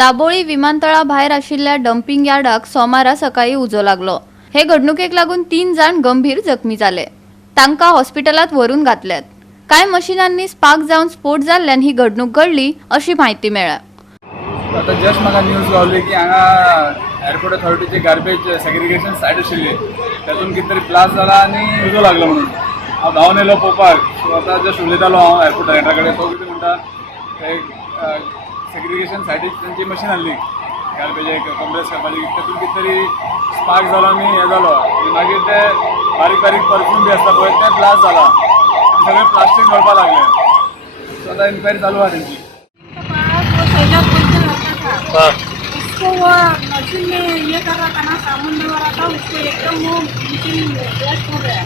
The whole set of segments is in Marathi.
दाबोळी विमानतळा भायर आशिल्ल्या डंपिंग यार्डाक सोमारा सकाळी उजो लागलो। हे घडणुकेक लागून 3 जाण गंभीर जखमी जाले। तांकां हॉस्पिटलात व्हरून घातल्यात। कांय मशिनांनी स्पार्क जावन स्फोट जाल्ल्यान ही घडणूक घडली अशी माहिती मेळ्ळ्या। आता जस्ट म्हाका न्यूज गावली की हांगा एअरपोर्ट अथॉरिटीचे गार्बेज सेग्रिगेशन सायट आशिल्ली तातूंत कितें तरी ब्लास्ट जाला आनी उजो लागलो म्हणून हांव धांवन येयलो पळोवपाक। सो आतां जस्ट उलयतालो हांव एअरपोर्ट डायरेक्टरा कडेन, तो कितें म्हणटा सेग्रिगेशन सायटीक तांची मशीन आहली गार्बेज कम्प्रेस करपाची, तातूंत कितें तरी स्पार्क जालो आनी हें जालो आनी मागीर ते बारीक बारीक परफ्यूम बी आसता पळय तें ब्लास्ट जाला आनी सगळें प्लास्टीक गळपाक लागलें। सो आतां इन्क्वायरी चालू आहा तेंची। उसको वो मशीन में ये कर रहा था ना, सामान में रहा था, उसको एकदम वो मशीन ब्लास्ट हो गया,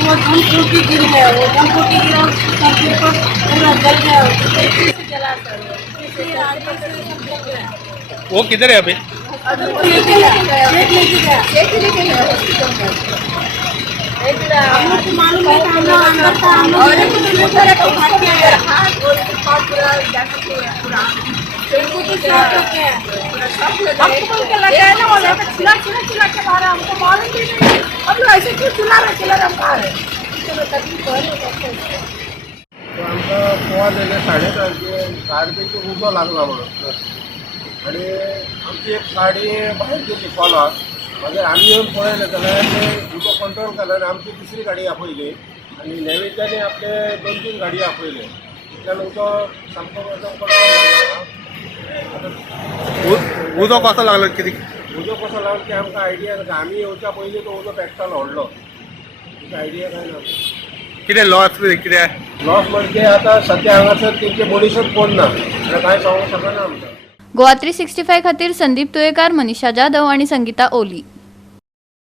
वो धन फूटी गिर गया, वो धन फूटी गिरा, सब फिर को पूरा जल गया, तेजी से जला सर, इसलिए आगे से सब जल गया। वो किधर है अभी? लेके गया हम लोग को मालूम है, हम लोग अंदर था, हम लोग लेकर उठा के हाथ और पूरा जाकर पूरा हमको तो शॉक हो गया, हमको क्या लगा है ना, वो चिल्ला के मारा, हमको मालूम भी नहीं, अब लोग ऐसे क्यों चिल्ला रहे हम कहाँ है। चलो तकलीफ हो रही है। आमकां पोवा जाल्यार 4:30 गाडयेचो उजो लागला म्हणून आनी आमची एक गाडी भायर गेली कॉलाक। मागीर आमी येवन पळयलें जाल्यार ते उजो कंट्रोल केलो आनी आमची दुसरी गाडी आपयली आनी नैवेद्यानी आपले 2-3 गाडी आपयले। तितल्यान उजो सामको कंट्रोल जालो। उजो कसो लागलो? कितें उजो कसो लागलो की आमकां आयडिया ना, आमी येवच्या पयलीं तो उजो पेट्टालो व्हडलो, तुका आयडिया काय ना। कितें लॉस कितें? लॉस म्हणजे आता सध्या हांगासर तेंचे मनीसच कोण ना, कांय सांगूंक शकना आमकां। गोवा 365 खातीर संदीप तुयेकार, मनीषा जाधव आणि संगीता ओली।